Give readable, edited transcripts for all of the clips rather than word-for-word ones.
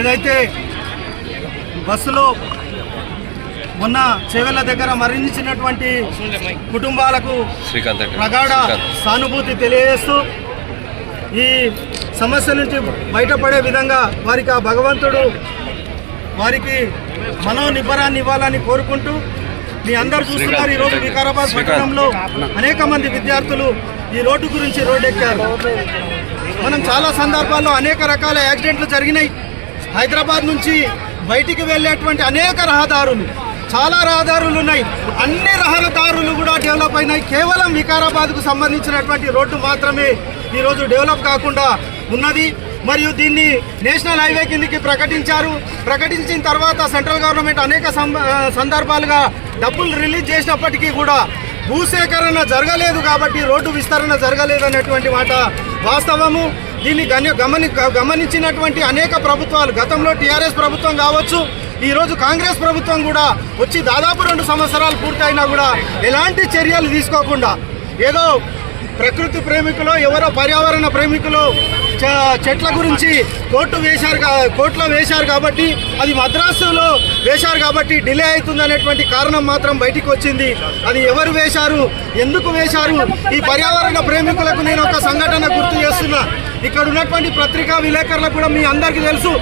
ఏదైతే బస్సులో మొన్న చేవెళ్ళ దగ్గర మరణించినటువంటి కుటుంబాలకు ప్రగాఢ సానుభూతి తెలియజేస్తూ ఈ సమస్య నుంచి బయటపడే విధంగా వారికి ఆ భగవంతుడు వారికి మనోనిబ్బరాన్ని ఇవ్వాలని కోరుకుంటూ మీ అందరూ చూస్తున్నారు. ఈరోజు వికారాబాద్ పట్టణంలో అనేక మంది విద్యార్థులు ఈ రోడ్డు గురించి రోడ్డెక్కారు. మనం చాలా సందర్భాల్లో అనేక రకాల యాక్సిడెంట్లు జరిగినాయి. హైదరాబాద్ నుంచి బయటికి వెళ్ళేటువంటి అనేక రహదారులు, చాలా రహదారులు ఉన్నాయి. అన్ని రహదారులు కూడా డెవలప్ అయినాయి. కేవలం వికారాబాద్కు సంబంధించినటువంటి రోడ్డు మాత్రమే ఈరోజు డెవలప్ కాకుండా ఉన్నది. మరియు దీన్ని నేషనల్ హైవే కిందకి ప్రకటించారు. ప్రకటించిన తర్వాత సెంట్రల్ గవర్నమెంట్ అనేక సందర్భాలుగా డబ్బులు రిలీజ్ చేసినప్పటికీ కూడా భూసేకరణ జరగలేదు కాబట్టి రోడ్డు విస్తరణ జరగలేదు అనేటువంటి మాట వాస్తవము. దీన్ని గమనించినటువంటి అనేక ప్రభుత్వాలు, గతంలో టీఆర్ఎస్ ప్రభుత్వం కావచ్చు, ఈరోజు కాంగ్రెస్ ప్రభుత్వం కూడా వచ్చి దాదాపు 2 సంవత్సరాలు పూర్తయినా కూడా ఎలాంటి చర్యలు తీసుకోకుండా ఏదో ప్రకృతి ప్రేమికులు, ఎవరో పర్యావరణ ప్రేమికులు చెట్ల గురించి కోర్టులో వేశారు కాబట్టి, అది మద్రాసులో వేశారు కాబట్టి డిలే అవుతుంది అనేటువంటి కారణం మాత్రం బయటికి వచ్చింది. అది ఎవరు వేశారు, ఎందుకు వేశారు? ఈ పర్యావరణ ప్రేమికులకు నేను ఒక సంఘటన గుర్తు చేస్తున్నా. ఇక్కడ ఉన్నటువంటి పత్రికా విలేకరులకు కూడా మీ అందరికీ తెలుసు,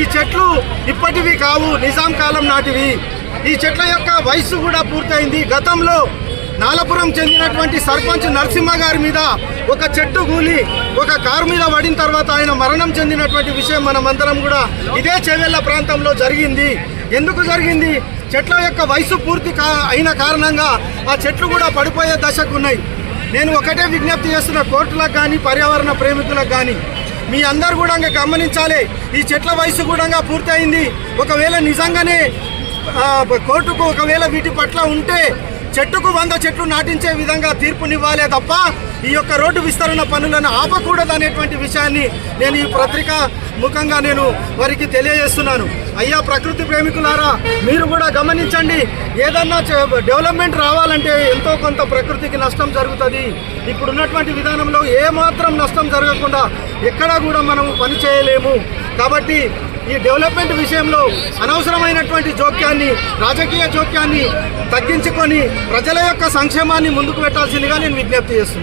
ఈ చెట్లు ఇప్పటివి కావు, నిజాం కాలం నాటివి. ఈ చెట్ల యొక్క వయస్సు కూడా పూర్తయింది. గతంలో నాలపురం చెందినటువంటి సర్పంచ్ నరసింహ గారి మీద ఒక చెట్టు కూలి ఒక కారు మీద పడిన తర్వాత ఆయన మరణం చెందినటువంటి విషయం మనమందరం కూడా ఇదే చేవెళ్ళ ప్రాంతంలో జరిగింది. ఎందుకు జరిగింది? చెట్ల యొక్క వయసు పూర్తి అయిన కారణంగా ఆ చెట్లు కూడా పడిపోయే దశకు ఉన్నాయి. నేను ఒకటే విజ్ఞప్తి చేస్తున్న కోర్టులకు కానీ పర్యావరణ ప్రేమికులకు కానీ, మీ అందరు కూడా గమనించాలి, ఈ చెట్ల వయసు కూడా పూర్తయింది. ఒకవేళ నిజంగానే కోర్టుకు ఒకవేళ వీటి పట్ల ఉంటే చెట్టుకు 100 చెట్లు నాటించే విధంగా తీర్పునివ్వాలే తప్ప ఈ యొక్క రోడ్డు విస్తరణ పనులను ఆపకూడదు అనేటువంటి విషయాన్ని నేను ఈ పత్రిక ముఖంగా నేను వారికి తెలియజేస్తున్నాను. అయ్యా ప్రకృతి ప్రేమికులారా, మీరు కూడా గమనించండి. ఏదన్నా డెవలప్మెంట్ రావాలంటే ఎంతో కొంత ప్రకృతికి నష్టం జరుగుతుంది. ఇప్పుడున్నటువంటి విధానంలో ఏమాత్రం నష్టం జరగకుండా ఎక్కడా కూడా మనం పని చేయలేము. కాబట్టి ఈ డెవలప్మెంట్ విషయంలో అనవసరమైనటువంటి జోక్యాన్ని, రాజకీయ జోక్యాన్ని తగ్గించుకొని ప్రజల యొక్క సంక్షేమాన్ని ముందుకు పెట్టాల్సిందిగా నేను విజ్ఞప్తి చేస్తున్నాను.